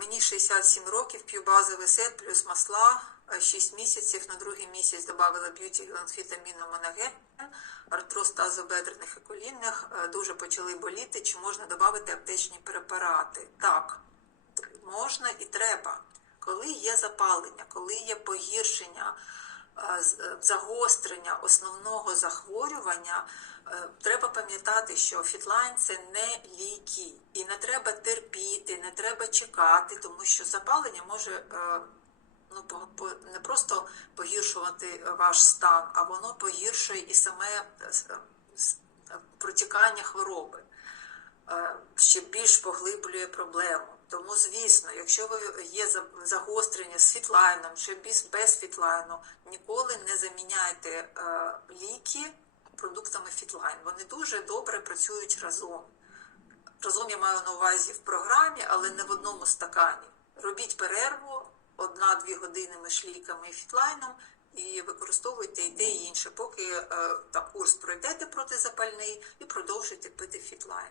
Мені 67 років, п'ю базовий сет плюс масла, 6 місяців. На другий місяць додавала б'юті моноген, артроз тазобедрених і колінних. Е, Дуже почали боліти. Чи можна додати аптечні препарати? Так, можна і треба. Коли є запалення, коли є погіршення, е, е, загострення основного захворювання, е, треба пам'ятати, що фітлайн це не ліки, не треба терпіти, не треба чекати, тому що запалення може е, ну, не просто погіршувати ваш стан, а воно погіршує і саме е, е, протікання хвороби ще більш поглиблює проблему. Тому, звісно, якщо ви є загострення з фітлайном чи без, фітлайну, ніколи не заміняйте ліки продуктами фітлайн. Вони дуже добре працюють разом. Разом я маю на увазі в програмі, але не в одному стакані. Робіть перерву одна-дві години між і фітлайном і використовуйте і те, і інше, поки е, та курс пройдете протизапальний і продовжуйте пити фітлайн.